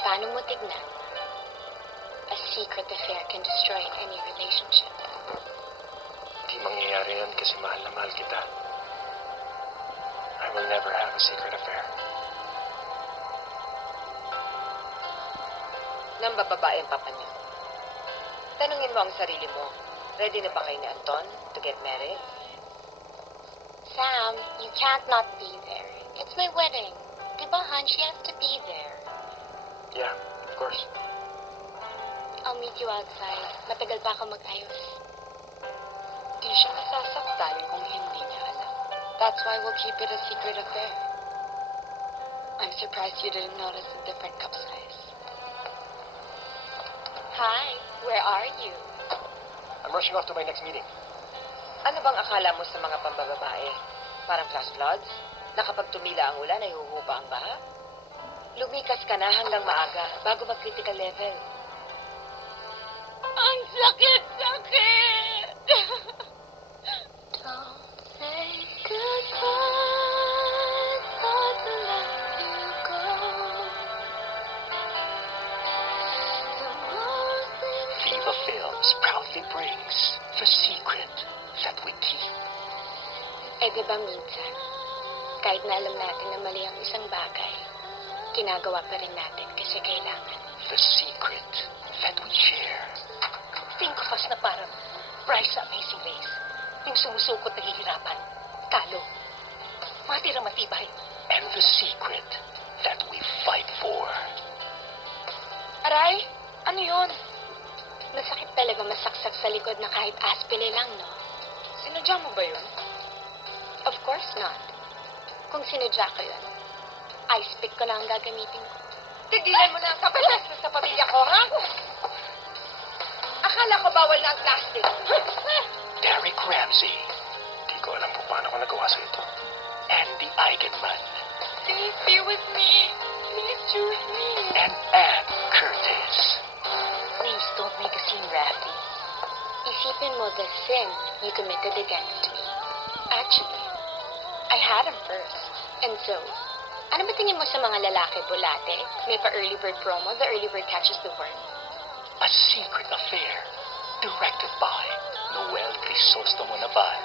paano mo tignan, a secret affair can destroy any relationship. Di mangyayari yan kasi mahal na mahal kita. I will never have a secret affair. Nang bababae ang papa niyo. Tanungin mo ang sarili mo. Ready na ba kayo ni Anton to get married? Sam, you can't not be there. It's my wedding. Diba, hon? She has to be there. Yeah, of course. I'll meet you outside. Matagal pa ako mag-ayos. Di siya masasaktan kung hindi niya alam. That's why we'll keep it a secret affair. I'm surprised you didn't notice the different cup size. Hi, where are you? I'm rushing off to my next meeting. Ano bang akala mo sa mga pambababae? Parang flash floods? Na kapag tumila ang ulan, ay huhupa ang baha? Lumikas ka na hanggang maaga bago mag-critical level. Ang sakit-sakit! Don't say goodbye, thought to let you go. The most Viva Films proudly brings The Secret That We Keep. diba minsan, kahit na alam natin na mali ang isang bagay, ginagawa pa rin natin kasi kailangan. The Secret That We Share. Think of us na parang Bryce sa Amazing Race. Yung sumusukot naghihirapan. Talo. Matira matibay. And the secret that we fight for. Aray, ano yun? Masakit talaga masaksak sa likod na kahit aspile lang, no? Sinadya mo ba yun? Of course not. Kung sinadya ko yun, ice pick ko na ang gagamitin ko. Tigilan mo na ang kabalas sa pamilya ko, ha? Akala ko bawal na ang plastic. Derek Ramsey. Di ko alam kung paano ko nagawa sa ito. Andy Eigenman. Please be with me. Please choose me. And Ann Curtis. Please don't make a scene, Rafty. Isipin mo the sin you committed against me. Actually, I had him first. And so, ano ba tingin mo sa mga lalaki bulate? May pa-early bird promo, the early bird catches the worm. A Secret Affair. Directed by Noel Crisostomo Naval.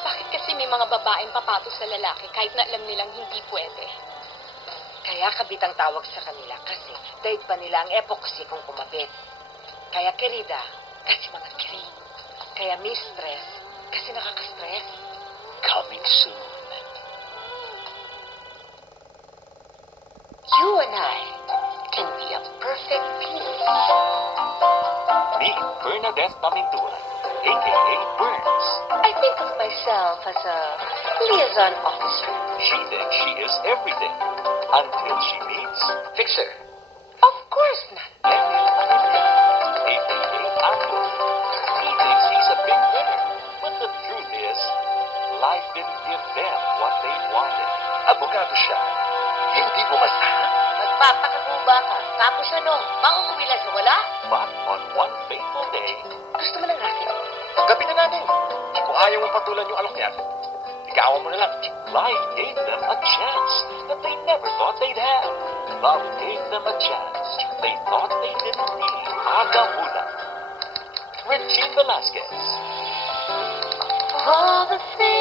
Bakit kasi may mga babaeng papatos sa lalaki kahit na alam nilang hindi pwede? Kaya kabit ang tawag sa kanila kasi dahil pa nila ang epoxy kung kumabit. Kaya querida, kasi mga cream. Kaya mistress, kasi nakaka-stress. Coming soon. You and I can be a perfect piece. Meet Bernadette Pamintuan, a.k.a. Burns. I think of myself as a liaison officer. She thinks she is everything until she meets Fixer. Of course not. Daniel Anite, a.k.a. Anton. He thinks he's a big winner, but the truth is, life didn't give them what they wanted. Abogado siya. Hindi bumasa. Nagpapakatumba ka. Tapos ano, mauuwi lang sa wala? But on one fateful day, Gusto mo ng racket? Tanggapin na natin. Kung ayaw mong patulan yung alok yan, ikawan mo na lang. life gave them a chance that they never thought they'd have. Love gave them a chance they thought they didn't need. Aga Mula. Regine Velasquez. All the things